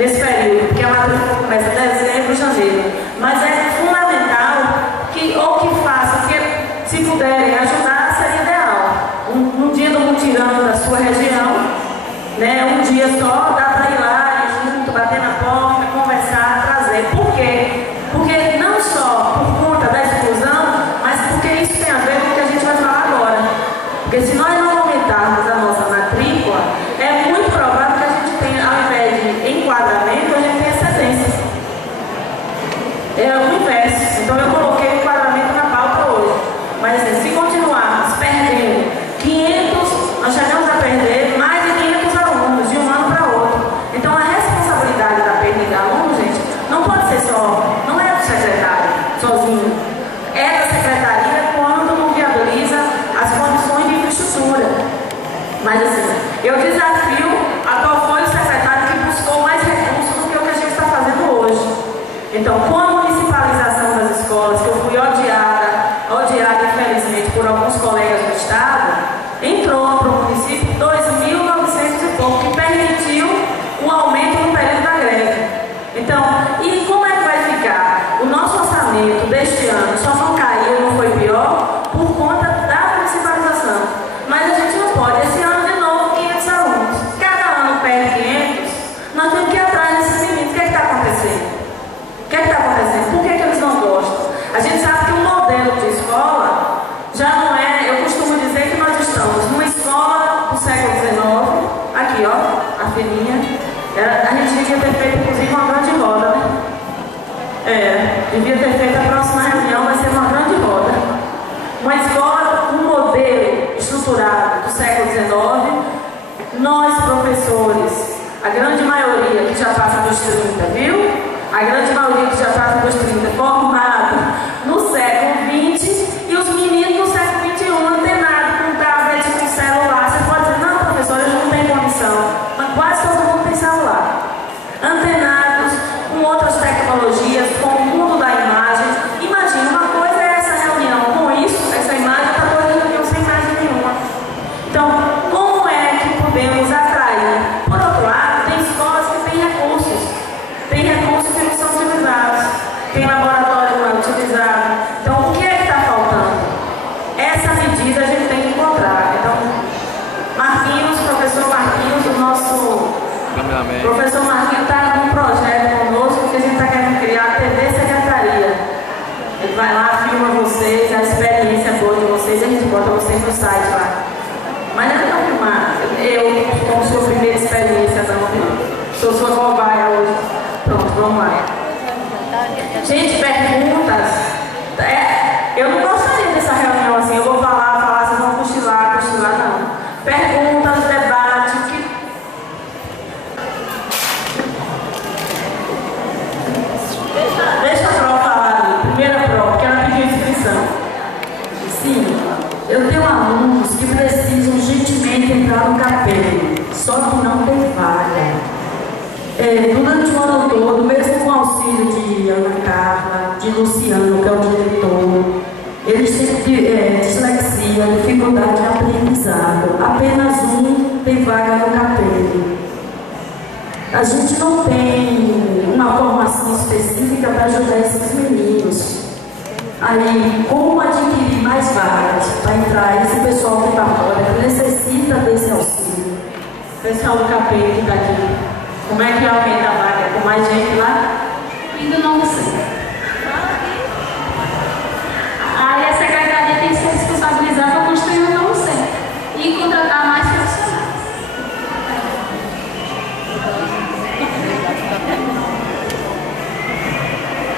nesse período, porque a matrícula começa em dezembro, janeiro. Mas é fundamental que, ou que façam, que se puderem ajudar, seria ideal. Um dia do mutirão da sua região, né, um dia só, dá para ir lá, ir junto, bater na porta, conversar, trazer. Por quê? Porque não só por conta da exclusão, mas porque isso tem a ver com o que a gente vai falar agora. Porque se nós não aumentarmos a nossa matrícula, é muito provável que a gente tenha, ao invés de enquadramento, a gente tenha excedência. É o inverso. Então eu coloquei o enquadramento na pauta hoje. Mas assim, se continuarmos perdendo 500, nós chegamos a perder mais de 500 alunos de um ano para outro. Então a responsabilidade da perda de alunos, gente, não pode ser só, não é do secretário sozinho. É da secretaria quando não viabiliza as condições de infraestrutura. Mas assim, eu desafio a qual foi o secretário que buscou mais recursos do que o que a gente está fazendo hoje. Então, com a municipalização das escolas, que eu fui odiada infelizmente por alguns colegas do Estado, entrou para o município 2.900 e pouco, que permitiu o aumento no período da greve. Então, e como é que vai ficar? O nosso orçamento deste ano só não caiu, não foi pior, por conta da municipalização. Mas a gente não pode, esse ano de novo, 500 alunos. Cada ano perde 500, nós temos que ir atrás desses meninos. O que está acontecendo? O que está acontecendo? Por que eles não gostam? A gente sabe que o modelo de escola já não é, eu costumo dizer que nós estamos numa escola do século XIX, aqui ó, a filhinha, a gente devia ter feito inclusive uma grande roda, né? Devia ter feito a próxima reunião, vai ser uma grande roda. Uma escola com um modelo estruturado do século XIX, nós professores, a grande maioria que já passa dos 30, viu? A grande maioria que já passa dos 30, formado no século XX, e os meninos no século XXI, antenados com tablet, com celular. Você pode dizer, não, professor, eu não tenho condição. Mas quase todo mundo tem celular. Antenados com outras tecnologias, com o mundo da imagem. Imagina, uma coisa é essa reunião com isso, essa imagem, outra coisa é reunião sem imagem nenhuma. Então, como é que podemos atrair? Por outro lado, tem escolas que têm recursos. Tem recursos que não são utilizados. Tem laboratório não é utilizado. Então, o que é que está faltando? Essa medida a gente tem que encontrar. Então, Marquinhos, professor Marquinhos, o nosso professor Marquinhos está num projeto conosco que a gente está querendo criar a TV Secretaria. Ele vai lá, filma vocês, a experiência boa de vocês, e a gente bota vocês no site lá. Mas não é não filmar. Eu, como sua primeira experiência, não, sou sua cobaia hoje. Pronto, vamos lá. Gente, perguntas. Eu não gostaria dessa reunião assim. Eu vou falar, vocês vão cochilar, não. Perguntas, debate. Deixa a prova falar ali. Primeira prova, que ela pediu inscrição. Sim, eu tenho alunos que precisam urgentemente entrar no capelo, só que não tem vaga. Durante o ano todo, mesmo com o auxílio de Ana Carla, de Luciano, que é o diretor, eles têm dislexia, dificuldade de aprendizado. Apenas um tem vaga no capelo. A gente não tem uma formação específica para ajudar esses meninos. Aí, como adquirir mais vagas para entrar esse pessoal que está fora, que necessita desse auxílio? Pessoal do capelo que está aqui. Como é que aumenta a vaga? Com mais gente lá? Ainda não sei. Aí a secretaria tem que se responsabilizar para construir um novo centro e contratar mais profissionais.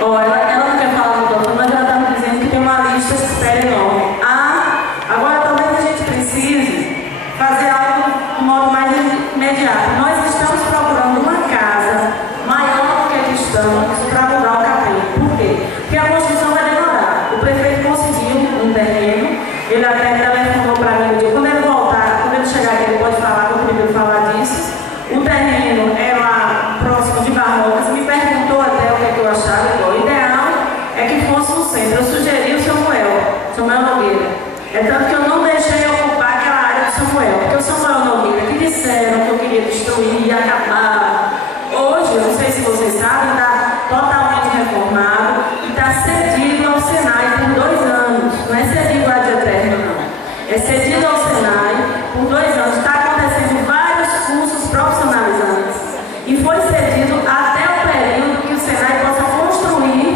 Ela não quer falar no doutor, mas ela está me dizendo que tem uma lista de espera enorme. Agora talvez a gente precise fazer algo de modo mais imediato. Nós estamos procurando uma casa maior do que a que estamos para mudar o capelo. Por quê? Porque a construção vai demorar. O prefeito conseguiu um terreno, ele até telefonou para mim, quando ele voltar, quando ele chegar aqui, ele pode falar, quando ele falar disso. O terreno é lá próximo de Barrocas, me perguntou até o que eu achava. O ideal é que fosse no centro. Eu sugeri o Samuel Nogueira. É tanto que eu não deixei ocupar aquela área do Samuel, porque o Samuel Nogueira, que disseram que eu queria destruir e acabar, hoje hoje, eu não sei se vocês sabem, está totalmente reformado e está cedido ao Senai por 2 anos. Não é cedido à de eterno, não. É cedido ao Senai por 2 anos. Está acontecendo vários cursos profissionalizantes e foi cedido até o período que o Senai possa construir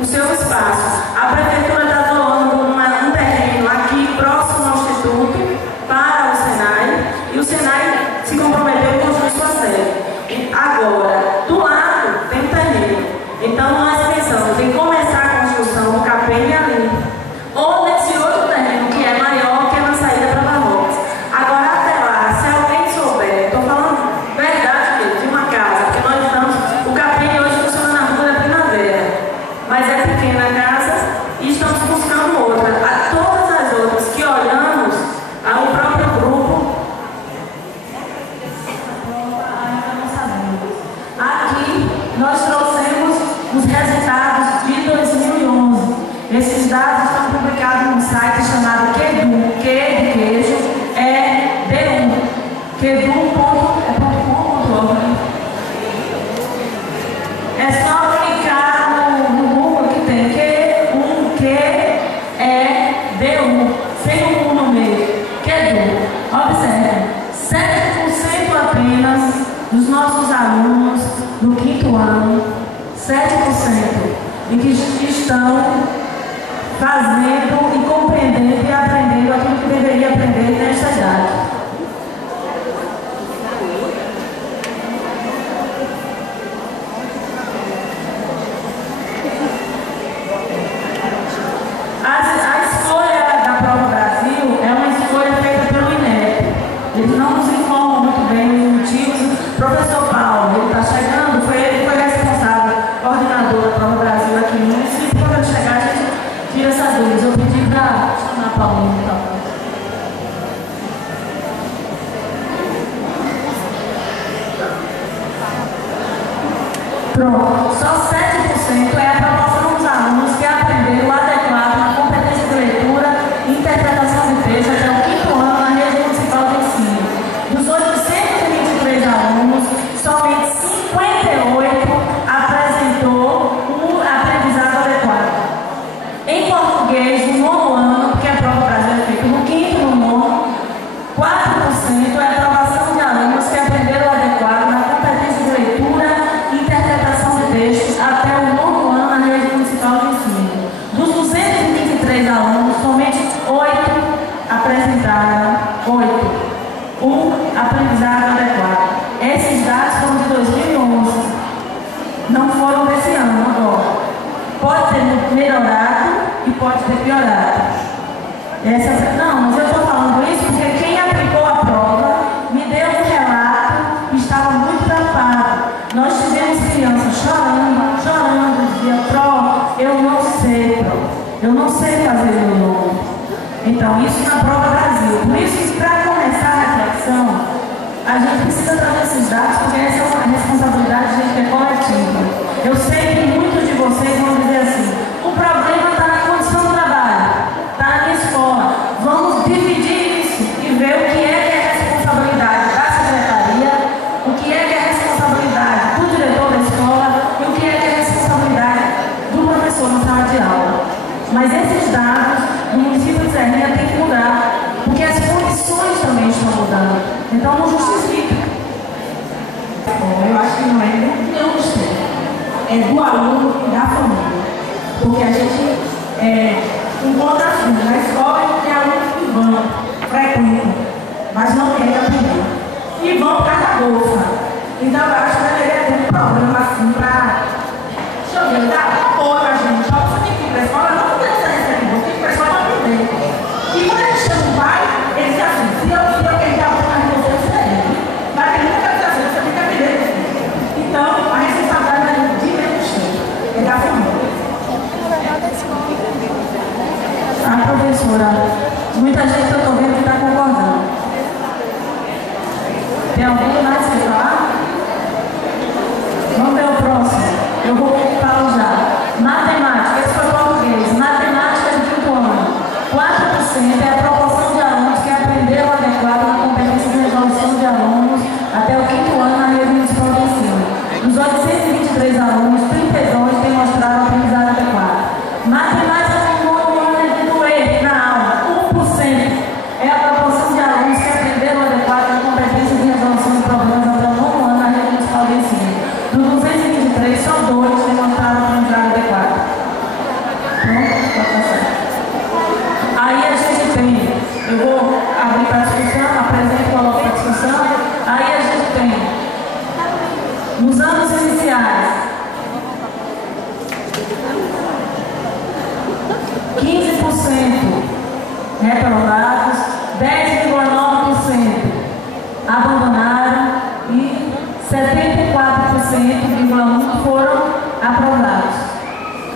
o seu espaço. A Prefeitura está doando um terreno aqui próximo ao Instituto para o Senai e o Senai se comprometeu em construir sua sede. Agora, do lado tem um terreno. Então nós pensamos em começar a construção do CAPEM ali. Ou nesse outro terreno que é maior, que é na saída para Barrocos. Agora até lá, se alguém souber, estou falando verdade mesmo, de uma casa, porque nós estamos, o CAPEM hoje funciona na Rua da Primavera, mas é pequena a casa e estamos buscando outra. A todas as outras que olhamos, ao próprio grupo, aqui nós trouxemos os resultados de 2011. Esses dados estão publicados num site chamado Quedu, Q de queijo, DU, quedu.com.org. É só clicar no Google que tem Q1QEDU, sem o U no meio. Quedu. Observe, 7% apenas dos nossos alunos do 5º ano, 7%, e que estão fazendo e compreendendo e aprendendo aquilo que deveria aprender nesta idade. A escolha da Prova Brasil é uma escolha feita pelo INEP. Eles não nos informam muito bem os motivos. O professor Paulo, ele está chegando, ele foi responsável, coordenador da Prova Brasil aqui no município. Quando ele chegar, a gente tira essas dúvidas. Eu pedi para chamar a Paulo, então. Pronto, só 7% é a proporção dos alunos que aprenderam o adequado na competência de leitura e interpretação de texto até o 5º ano na rede municipal de ensino. Dos 823 alunos, somente 58 apresentou o aprendizado adequado. Em português, no 9º ano, porque a Prova Brasil é feita no 5º e no 9º, 4% é a aprovação de alunos que aprenderam o adequado na competência de leitura e interpretação de textos até o 9º ano na rede municipal de ensino. Dos 223 alunos, somente 8 apresentaram o aprendizado adequado. Esses dados foram de 2011, não foram desse ano agora. Pode ter melhorado e pode ter piorado. Não, mas eu estou falando isso porque quem aplicou a prova me deu um relato e estava muito preocupado. Nós tivemos crianças chorando, dizia, eu não sei fazer meu nome. Então, isso na Prova Brasil. Por isso que, para começar a reflexão, a gente precisa trazer esses dados, porque essa é uma responsabilidade, gente, que é coletiva. Eu sei que muitos de vocês vão dizer assim, o problema está na condição do trabalho, está na minha escola. Vamos dividir isso e ver o que é responsabilidade da secretaria, o que é responsabilidade do diretor da escola e o que é responsabilidade do professor na sala de aula. Mas esses dados do município de Serrinha têm que mudar, porque as condições também estão mudando. Então não justifica. Bom, eu acho que não é nem do Estado, é do aluno e da família. Porque a gente encontra assim, na escola tem alunos que vão, frequentam, mas não querem aprender. E vão por causa da bolsa. Então eu acho que deveria ter um programa assim para. Deixa eu ver, dá apoio a gente. Só você tem que ir para a escola, não tem essa receber bolsa, tem que ir para a escola para aprender. E quando a gente chama o pai, ele diz assim, se eu quero dar apoio a você, você é ele. Mas ele nunca diz assim, você tem que aprender. Então, a responsabilidade é de menos é da família. A professora, muita gente eu estou vendo que está concordando. Tem alguém mais que falar? Nos anos iniciais, 15% reprovados, 10,9% abandonaram e 74,1% foram aprovados.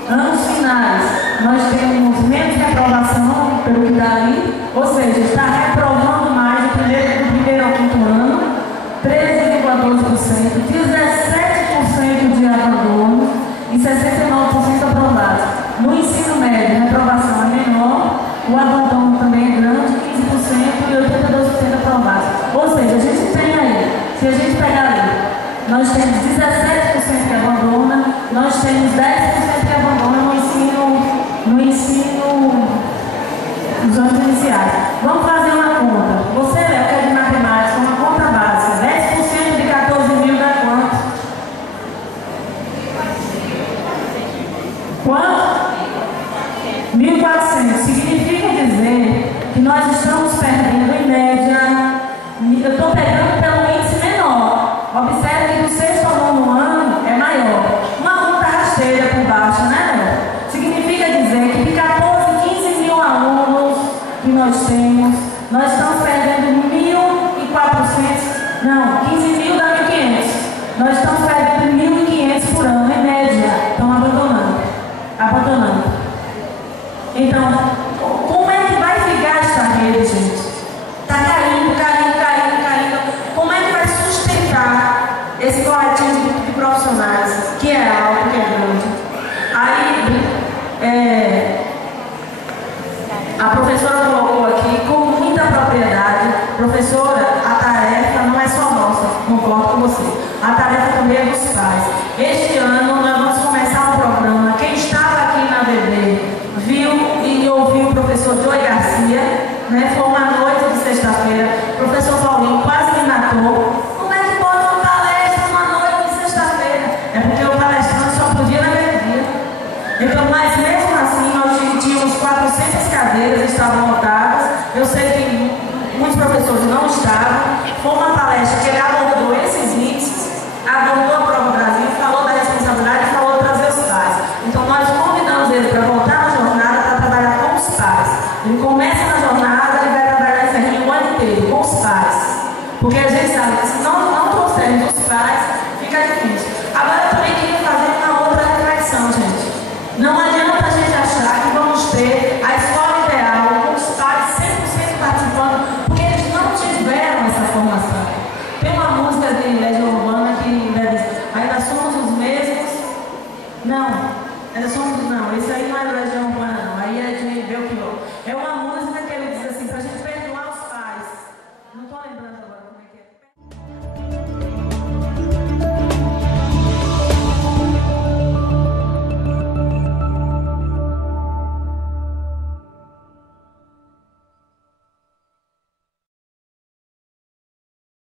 Anos finais, nós temos menos reprovação, pelo que está ali, ou seja, está reprovando mais do primeiro ao quinto ano, 13,12%, 17% de abandono e 69% aprovados. No ensino médio, a reprovação é menor, o abandono também é grande, 15% e 82% aprovados. Ou seja, a gente tem aí, se a gente pegar ali, nós temos 17% que abandona, nós temos 10% que abandona no ensino dos anos iniciais. Vamos fazer uma conta. Você, Léo, que é de matemática, uma conta básica. 10% de 14 mil dá quanto? Quanto? 1.400. Significa dizer que nós estamos perdendo, em média, eu estou pegando pelo índice menor. Observe que do sexto ao nono ano é maior. Uma conta rasteira por baixo, né? Significa dizer que de 14, 15 mil alunos que nós temos, nós estamos perdendo 1.400, não, 15 mil dá 1.500. Nós estamos perdendo 1.500 por ano, em média, estão abandonando. Então, como é que vai ficar esta rede, gente? Está caindo. Como é que vai sustentar esse coletivo de profissionais, que é alto, que é grande? Aí, a professora colocou aqui com muita propriedade. Professora, a tarefa não é só nossa, concordo com você. A tarefa também é dos pais. Este ano nós vamos começar um programa. Quem estava aqui na VB viu e ouviu o professor Joey Garcia, né? Foi uma noite de sexta-feira. O professor Paulinho quase me matou. Como é que pode uma palestra uma noite de sexta-feira? É porque o palestrante só podia naquele dia. Então, mas mesmo assim, nós tínhamos 400 cadeiras, estavam lotadas. Eu sei que muitos professores não estavam. Foi uma palestra que ele abordou esses índices, abordou a Prova Brasil, falou da responsabilidade e falou de trazer os pais. Então, nós convidamos ele para voltar na jornada para trabalhar com os pais. Ele começa na jornada e vai trabalhar esse o ano inteiro com os pais. Porque a gente sabe que se não trouxermos os pais, fica difícil.